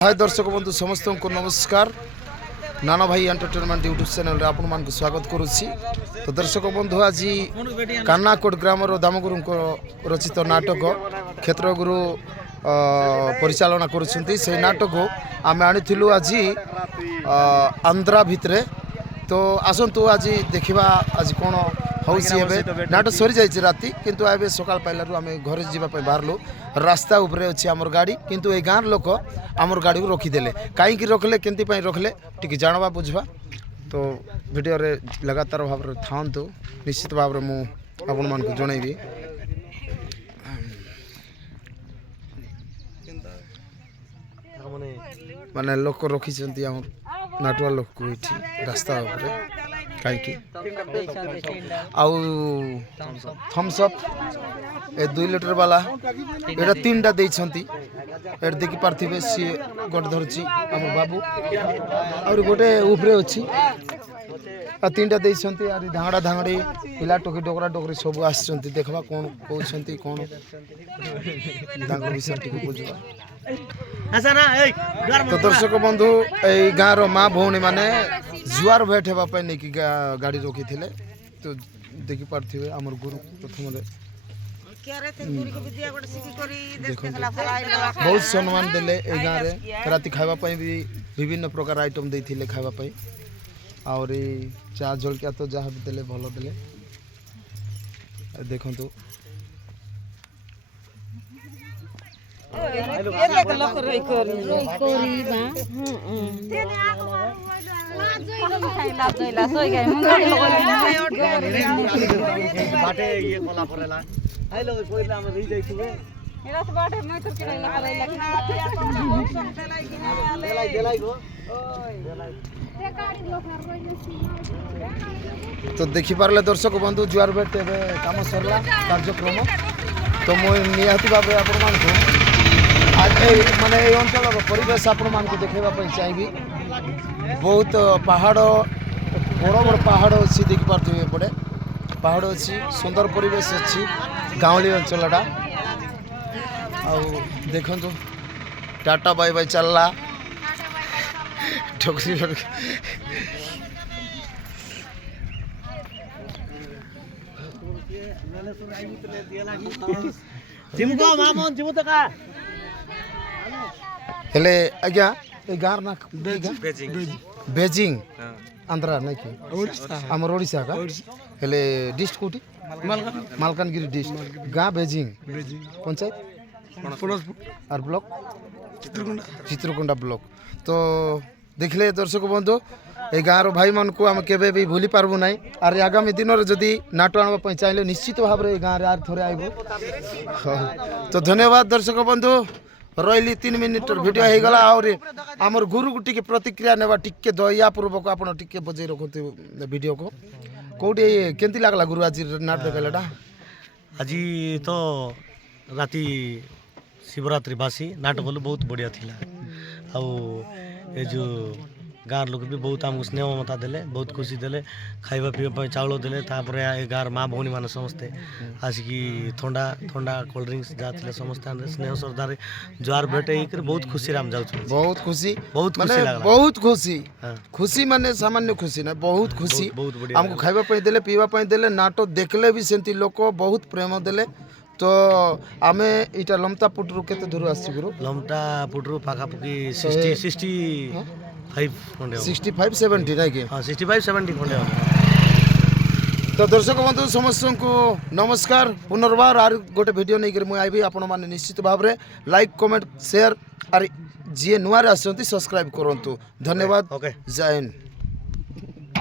हाय दर्शक बंधु समस्त को नमस्कार। नाना भाई एंटरटेनमेंट यूट्यूब चैनल आपण मान स्वागत करुच्ची। तो दर्शक बंधु आज कान्नाकोट ग्राम दामगुरु रचित नाटक क्षेत्रगुरु परिचालना करुँच। नाटक आम आनी आज आंध्रा भितर। तो आसतु आज देखा आज कौन हूँ नाटक सरी जाइए राति किंतु एवं सकाल पाइलू आम घर जावाई बाहरलु। रास्ता उपरे अच्छी आमर गाड़ी किंतु ए गाँव लोक आमर गाड़ी को रखीदे कहीं रखले केंती रखले टी जानवा बुझवा। तो वीडियो रे लगातार भाव में था निश्चित भाव में मुझे जनइबी। माने लोक रखी नाटुआ लोक को रास्ता उपरे कहीं आउ थम्सअप ए 2 लीटर वाला एटा 3टा देइछंती। एट देखि पार्थिबे सी गोटे धरछि हमर बाबू और गोटे उपरे अछि आ 3टा देइछंती। आ धांगड़ा धांगड़ी पिला टोकी डोकरा डोकरी सब आछंती देखबा कोन कहउछंती कोन दांगो विषय टिके बुझबा। तो दर्शक बंधु ए गाँव माँ भौणी माने जुआर भेट हेबा पय नेकी गाड़ी रोकी थिले। तो देखि पार्थिबे हमर गुरु प्रथम बहुत सम्मान देले ए गाँव रे राति खावा पय भी विभिन्न प्रकार आइटम देथिले खावा पय और चा जलकिया तो जहाँ भी देले भलो देले। देखंतु तो देखि पारले दर्शक बंधु जुआर भेट काम सरला कार्यक्रम। तो मुझे निहाती भाव आपण आज माने अंचल परिवेश आपण मान देखापी चाहिए। बहुत पहाड़ बड़ बड़ पहाड़ अच्छी देखी पार्थे एपटे पहाड़ अच्छी सुंदर परिवेश अच्छी गाँवली अंचलटा। देखु टाटा बाय बाय चलला ठोकरी हेले आज्ञा ए गाँव ना बेजिंग आंध्रा नहीं कि आमर ओडिशा का हेले डिस्ट्रिक्ट कोटी मालकानगिरी डिस्ट्रिक्ट गाँ बेजिंग पंचायत और ब्लॉक चित्रकुंडा ब्लॉक। तो देखले दर्शक बंधु ए गाँव भाई मान को आम केबे भी भूली पारबु ना। और आगामी दिन में जदि नाटक आना चाहिए निश्चित भाव में गाँव में थोड़े आइबो। तो धन्यवाद दर्शक बंधु रही 3 मिनिट वीडियो हो गला। और आमर गुरु को टिके प्रतिक्रिया नेबा टिके दया पूर्वक आपन टिके बजे रखते वीडियो को कोठी केंती लागला गुरु आज नाटक देखेलाटा। आज तो राति शिवरात्रि बासी नाटक बोले बहुत बढ़िया थिला। आउ ए जो गाँव लोग भी बहुत आमको स्नेह ममता देले बहुत खुशी देले खाइबा पीवा चाउल देले। ए गाँव माँ भौणी मान समस्ते आसिकी थंडा थंडा कोल्ड ड्रिंक्स जहाँ समस्ते स्नेह श्रद्धार जुआर भेट होकर बहुत खुशी राम जाऊँ। बहुत खुशी लागला बहुत खुशी खुशी माने सामान्य खुशी ना बहुत खुशी हमको खाइबा देले पीवा देले नाटक देखले भी सेंती लोक बहुत प्रेम देले। तो आमे इटा लमता पुटरू केते दूर आसी गुरु लमटा पुटरू पाखापुकी 65 65 70 नहीं कि 65 70 खंडे। तो दर्शक बंधु समस्त को नमस्कार पुनर्बार आर गोटे वीडियो नहीं मुझे आइबी आपण माने निश्चित भाव में लाइक कमेंट शेयर और जी नुआ आसती सब्सक्राइब करंतु। धन्यवाद जय हिंद।